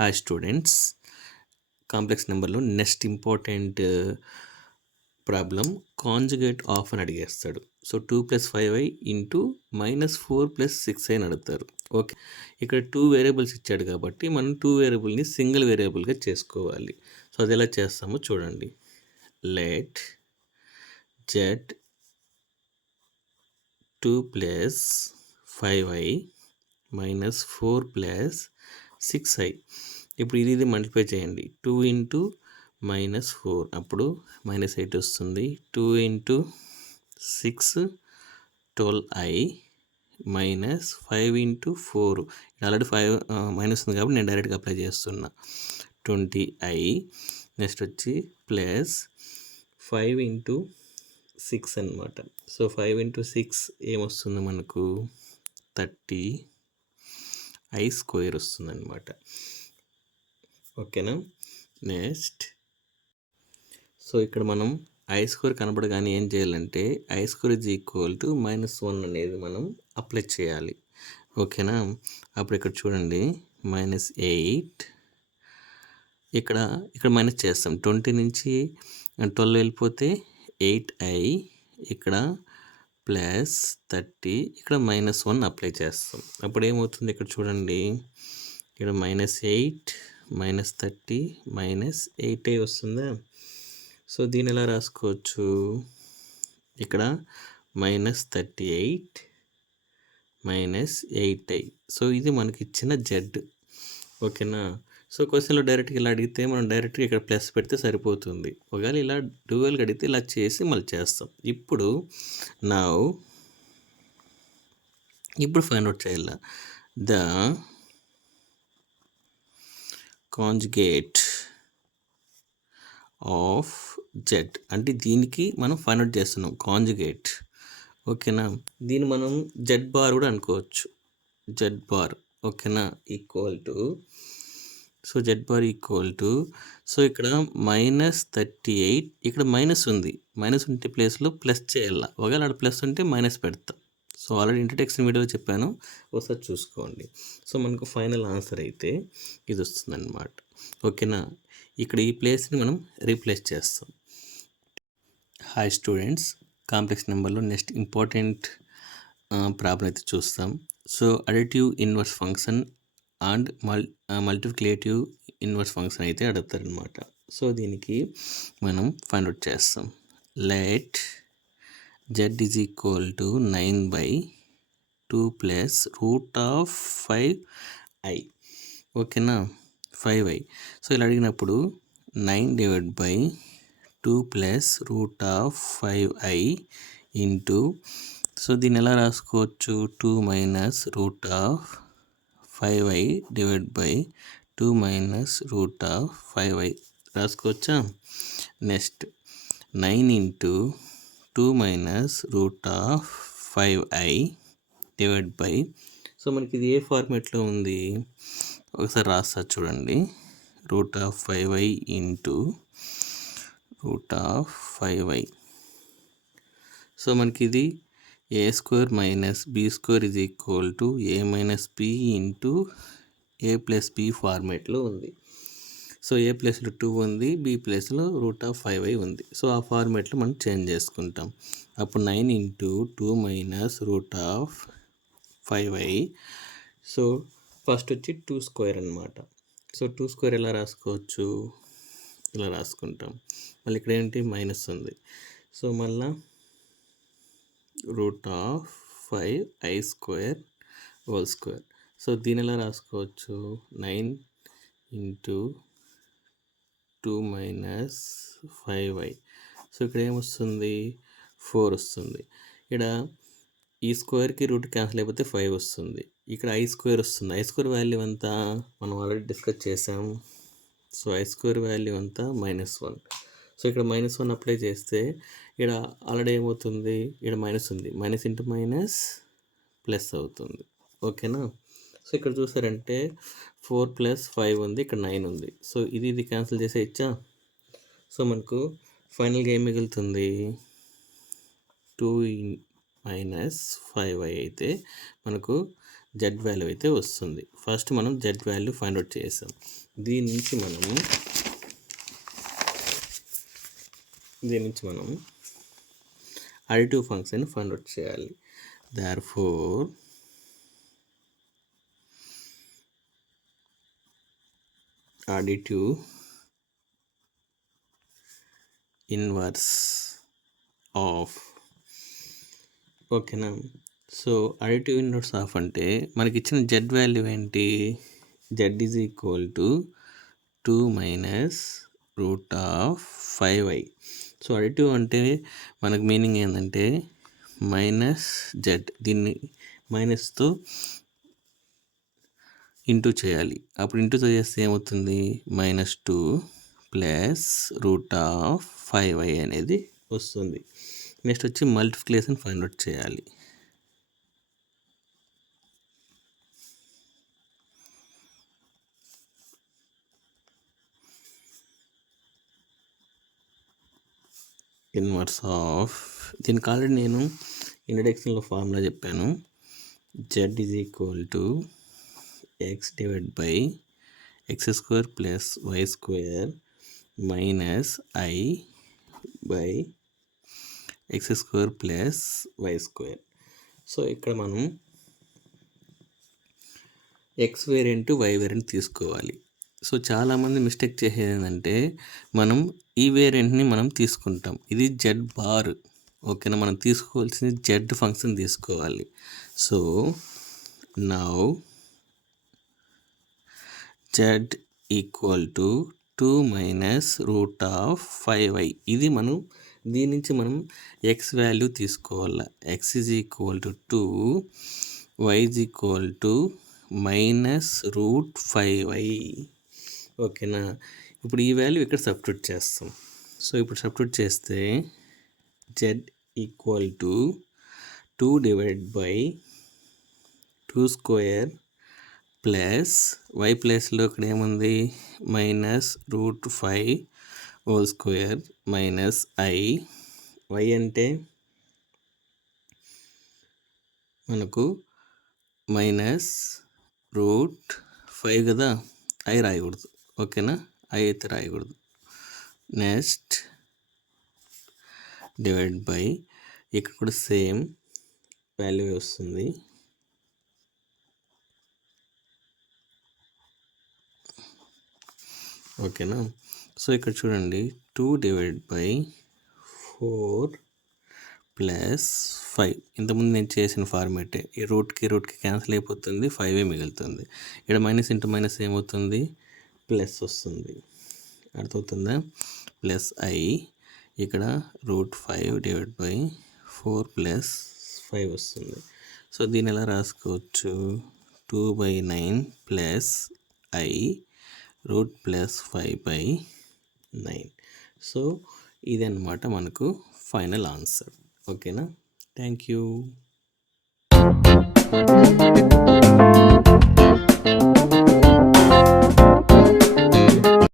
Hi students, complex నెంబర్లో next important problem conjugate of అని అడిగేస్తాడు. So 2 + 5i into -4 + 6i అని అడుగుతారు. ఓకే, ఇక్కడ 2 వేరియబుల్స్ ఇచ్చాడు కాబట్టి మనం 2 వేరియబుల్ని సింగిల్ వేరియబుల్గా చేసుకోవాలి. సో అది ఎలా చేస్తామో చూడండి. Let z 2 + 5i -4 + 6i. ఇప్పుడు ఇది మల్టిప్లై చేయండి. 2 ఇంటూ -4 అప్పుడు -8 వస్తుంది. 2 into 6 12i -5 into 4 already 5 minus ఉంది కాబట్టి నేను డైరెక్ట్గా అప్లై చేస్తున్నా. 20i నెక్స్ట్ వచ్చి ప్లస్ 5 ఇంటూ 6 అనమాట. సో 5 ఇంటూ 6 ఏమొస్తుంది మనకు 30i² వస్తుంది అనమాట. ఓకేనా. నెక్స్ట్ సో ఇక్కడ మనం i² కనపడగానే ఏం చేయాలంటే i² = -1 అనేది మనం అప్లై చేయాలి. ఓకేనా. అప్పుడు ఇక్కడ చూడండి -8 ఇక్కడ మైనస్ చేస్తాం. 20 నుంచి 12 వెళ్ళిపోతే 8i ఇక్కడ ప్లస్ 30 ఇక్కడ -1 అప్లై చేస్తాం. అప్పుడు ఏమవుతుంది ఇక్కడ చూడండి, ఇక్కడ -8 -30 -8i వస్తుందా. సో దీన్ని ఎలా రాసుకోవచ్చు, ఇక్కడ -38 -8i. సో ఇది మనకి ఇచ్చిన జెడ్. ఓకేనా. సో క్వశ్చన్లో డైరెక్ట్గా ఇలా అడిగితే మనం డైరెక్ట్గా ఇక్కడ ప్లస్ పెడితే సరిపోతుంది. ఒకవేళ ఇలా డ్యూయల్గా అడిగితే ఇలా చేసి మళ్ళీ చేస్తాం. ఇప్పుడు ఫైండ్ అవుట్ చేయాల ద కాంజుగేట్ ఆఫ్ జెడ్. అంటే దీనికి మనం ఫైండ్ అవుట్ చేస్తున్నాం కాంజుగేట్. ఓకేనా. దీన్ని మనం జెడ్ బార్ కూడా అనుకోవచ్చు. జెడ్ బార్ ఓకేనా equal to, so Z bar equal to, so ఇక్కడ -38 ఇక్కడ మైనస్ ఉంది. మైనస్ ఉంటే ప్లేస్లో ప్లస్ చేయాల. ఒకవేళ అక్కడ ప్లస్ ఉంటే మైనస్ పెడతాం. సో ఆల్రెడీ ఇంట్రడక్షన్ వీడియోలో చెప్పాను, ఒకసారి చూసుకోండి. సో మనకు ఫైనల్ ఆన్సర్ అయితే ఇది వస్తుందన్నమాట. ఓకేనా. ఇక్కడ ఈ ప్లేస్ని మనం రీప్లేస్ చేస్తాం. హాయ్ స్టూడెంట్స్, కాంప్లెక్స్ నెంబర్లో నెక్స్ట్ ఇంపార్టెంట్ ప్రాబ్లం అయితే చూస్తాం. So additive inverse function and multiplicative inverse function అయితే అడుగుతారనమాట. సో దీనికి మనం ఫైండ్ అవుట్ చేస్తాం. Let z = 9/2 + √5i. ఓకేనా, 5i. సో ఇలా అడిగినప్పుడు 9/2 + √5i ఇంటూ, సో దీన్ని ఎలా రాసుకోవచ్చు, 2 - √5i / 2 - √5i రాసుకోవచ్చా. Next 9 into 2 - √5i so మనకి ఇది ఏ ఫార్మేట్లో ఉంది ఒకసారి రాస్తా చూడండి. √5i into √5i. సో మనకి ఇది a² - b² = a - b into a + b ఫార్మేట్లో ఉంది. సో ఏ ప్లేస్లో 2 ఉంది, బి ప్లేస్లో √5i ఉంది. సో ఆ ఫార్మేట్లో మనం చేంజ్ చేసుకుంటాం. అప్పుడు 9 ఇంటూ 2 - √5i. సో ఫస్ట్ వచ్చి 2² అనమాట. సో 2² ఎలా రాసుకోవచ్చు, ఇలా రాసుకుంటాం. మళ్ళీ ఇక్కడ ఏంటి మైనస్ ఉంది. సో మళ్ళా √5i²². సో దీని ఎలా రాసుకోవచ్చు, 9 ఇంటూ 2 - 5i. సో ఇక్కడ ఏమొస్తుంది 4 వస్తుంది. ఇక్కడ ఈ స్క్వేర్కి రూట్ క్యాన్సిల్ అయిపోతే 5 వస్తుంది. ఇక్కడ i² వస్తుంది. i² వాల్యూ ఎంత మనం ఆల్రెడీ డిస్కస్ చేసాం. సో i² వాల్యూ ఎంత -1. సో ఇక్కడ -1 అప్లై చేస్తే ఇక్కడ ఆల్రెడీ ఏమవుతుంది, ఇక్కడ మైనస్ ఉంది. మైనస్ ఇంటూ మైనస్ ప్లస్ అవుతుంది. ఓకేనా. సో ఇక్కడ చూసారంటే 4 + 5 ఉంది, ఇక్కడ 9 ఉంది. సో ఇది క్యాన్సిల్ చేసే ఇచ్చా. సో మనకు ఫైనల్గా ఏం మిగులుతుంది, 2 - 5i అయితే మనకు జెడ్ వాల్యూ అయితే వస్తుంది. ఫస్ట్ మనం జెడ్ వాల్యూ ఫైండ్ అవుట్ చేసాం. దీని నుంచి మనం అడిటివ్ ఫంక్షన్ ఫైండ్ అవుట్ చేయాలి. దేర్ఫోర్ అడిటివ్ ఇన్వర్స్ ఆఫ్, ఓకేనా. సో అడిటివ్ ఇన్వర్స్ ఆఫ్ అంటే మనకి ఇచ్చిన జెడ్ వాల్యూ ఏంటి, Z is equal to 2 minus root of 5y. So additive అంటే మనకు మీనింగ్ ఏంటంటే మైనస్ జెడ్, దీన్ని మైనస్తో ఇంటూ చేయాలి. అప్పుడు ఇంటూతో చేస్తే ఏమవుతుంది, -2 ప్లస్ రూట్ ఆఫ్ 5y అనేది వస్తుంది. నెక్స్ట్ వచ్చి మల్టిప్లికేషన్ ఫైండ్ అవుట్ చేయాలి. ఇన్వర్స్ ఆఫ్, దీనికి ఆల్రెడీ నేను ఇంట్రడక్షన్లో ఫార్ములా చెప్పాను. Z is equal to x divide by x² plus y² minus i by x² plus y². So ఇక్కడ మనం ఎక్స్ వేరియంట్ వై వేరియంట్ తీసుకోవాలి. సో చాలామంది మిస్టేక్ చేసేది ఏంటంటే మనం ఈ వేరియంట్ని మనం తీసుకుంటాం, ఇది జెడ్ బార్, ఓకేనా. మనం తీసుకోవాల్సింది జెడ్ ఫంక్షన్ తీసుకోవాలి. So now Z equal to 2 minus root of 5y. ఇది మనం దీని నుంచి మనం ఎక్స్ వాల్యూ తీసుకోవాలి. X is equal to 2, Y is equal to minus root 5y, ఓకేనా. ఇప్పుడు ఈ వాల్యూ ఇక్కడ సబ్స్టిట్యూట్ చేస్తాం. సో ఇప్పుడు సబ్స్టిట్యూట్ చేస్తే Z equal to 2 divide by 2² plus Y ప్లస్లో ఇక్కడ ఏముంది -√5 whole square minus i. Y అంటే మనకు -√5 కదా, i రాయకూడదు, ఓకేనా. i అయితే రాయకూడదు. నెక్స్ట్ డివైడ్ బై, ఇక్కడ కూడా సేమ్ వాల్యూ వస్తుంది. ఓకేనా. సో ఇక్కడ చూడండి 2 డివైడ్ బై 4 ప్లస్ 5. ఇంతకుముందు నేను చేసిన ఫార్మేటే, ఈ రూట్కి క్యాన్సిల్ అయిపోతుంది, 5 మిగులుతుంది. ఇక్కడ మైనస్ ఇంటూ మైనస్ ఏమవుతుంది, ప్లస్ వస్తుంది, అర్థమవుతుందా. ప్లస్ i, ఇక్కడ √5 డివైడ్ బై 4 ప్లస్ 5 వస్తుంది. సో దీన్ని ఎలా రాసుకోవచ్చు, 2/9 plus i root plus 5/9. So ఇదన్నమాట మనకు ఫైనల్ ఆన్సర్, ఓకేనా. Thank you.